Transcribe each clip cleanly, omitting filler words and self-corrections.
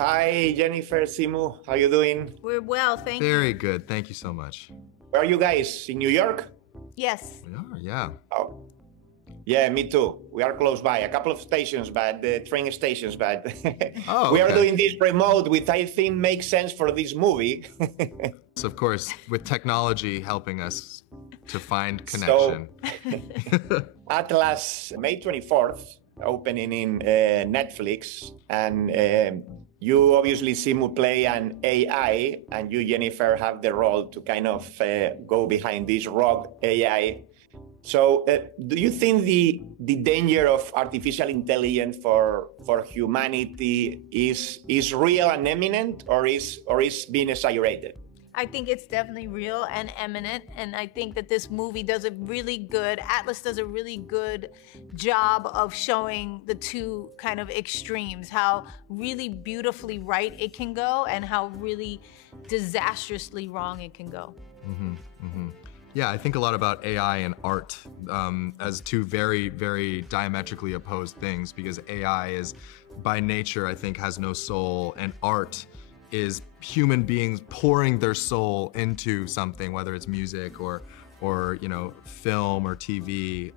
Hi, Jennifer, Simu. How you doing? We're well, thank you. Very good. Thank you so much. Where are you guys? In New York? Yes. We are, yeah. Oh, yeah, me too. We are close by. A couple of stations, but the train stations, but Oh, we are okay. doing this remote, which I think makes sense for this movie. So, of course, with technology helping us to find connection. Atlas, May 24th, opening in Netflix, and you obviously Simu play an AI, and you, Jennifer, have the role to kind of go behind this rogue AI. So do you think the danger of artificial intelligence for humanity is real and imminent, or is being exaggerated? I think it's definitely real and eminent, and I think that this movie does a really good, Atlas does a really good job of showing the two kind of extremes, how really beautifully right it can go and how really disastrously wrong it can go. Mm-hmm, mm-hmm. Yeah, I think a lot about AI and art as two very, very diametrically opposed things, because AI is, by nature, I think, has no soul, and art is human beings pouring their soul into something, whether it's music or you know, film or TV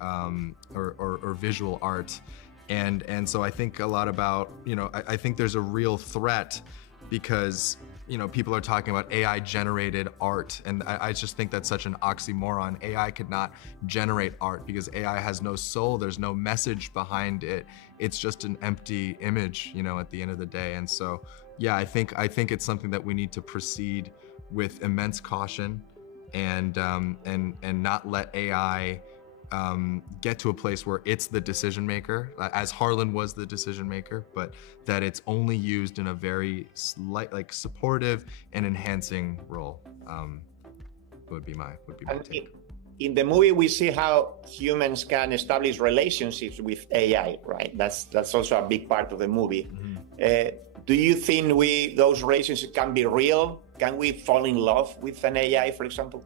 or visual art, and so I think a lot about, you know, I think there's a real threat because, you know, people are talking about AI generated art, and I just think that's such an oxymoron. AI could not generate art because AI has no soul. There's no message behind it. It's just an empty image, you know, at the end of the day. And so, yeah, I think it's something that we need to proceed with immense caution and not let AI get to a place where it's the decision maker, as Harlan was the decision maker, but that it's only used in a very like supportive and enhancing role. Would be my take. In the movie, we see how humans can establish relationships with AI, right? That's also a big part of the movie. Mm-hmm. Do you think those relationships can be real? Can we fall in love with an AI, for example?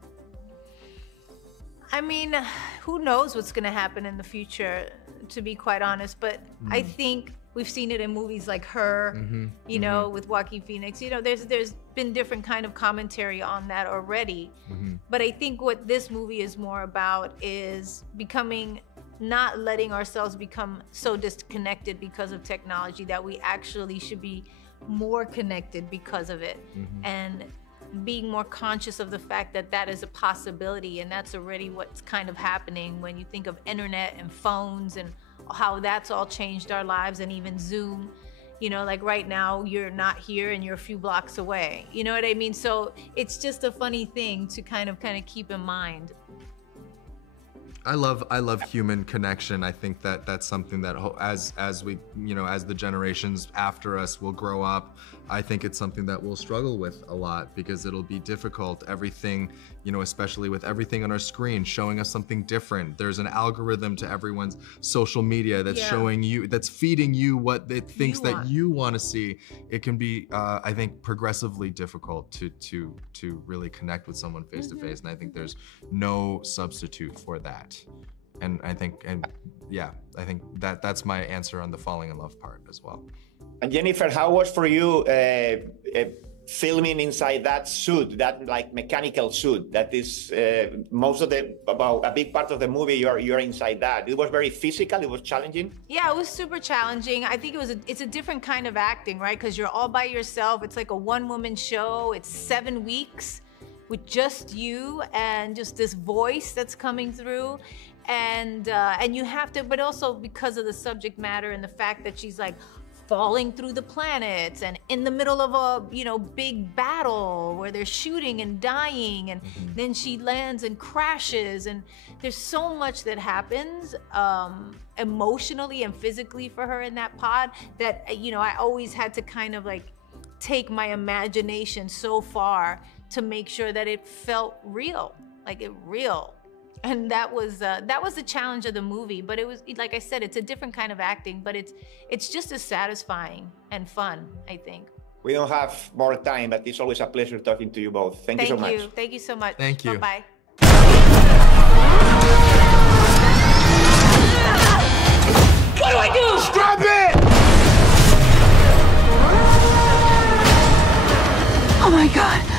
I mean, who knows what's going to happen in the future, to be quite honest. But I think we've seen it in movies like Her, you know, with Joaquin Phoenix. You know, there's been different kind of commentary on that already. But I think what this movie is more about is not letting ourselves become so disconnected because of technology, that we actually should be more connected because of it. And being more conscious of the fact that that is a possibility, and that's already what's kind of happening when you think of internet and phones and how that's all changed our lives, and even Zoom. You know, like right now you're not here and you're a few blocks away. You know what I mean? So it's just a funny thing to kind of keep in mind. I love human connection. I think that that's something that as we, you know, as the generations after us will grow up, I think it's something that we'll struggle with a lot, because it'll be difficult. Everything, you know, especially with everything on our screen showing us something different. There's an algorithm to everyone's social media that's showing you, that's feeding you what it thinks that you want to see. It can be, I think, progressively difficult to really connect with someone face to face, and I think there's no substitute for that. And I think that's my answer on the falling in love part as well. And Jennifer, how was for you filming inside that suit, that like mechanical suit that is about a big part of the movie? You're inside that. It was very physical. It was challenging. Yeah, it was super challenging. I think it's a different kind of acting, right? Because you're all by yourself. It's like a one-woman show. It's 7 weeks with just you and just this voice that's coming through. And you have to, but also because of the subject matter and the fact that she's like falling through the planets and in the middle of a, you know, big battle where they're shooting and dying, and then she lands and crashes, and there's so much that happens emotionally and physically for her in that pod that, you know, I always had to kind of like take my imagination so far to make sure that it felt real, real. And that was the challenge of the movie. But it was, like I said, it's a different kind of acting, but it's just as satisfying and fun, I think. We don't have more time, but it's always a pleasure talking to you both. Thank you so much. Thank you so much. Thank you. Bye-bye. What do I do? Stop it! God.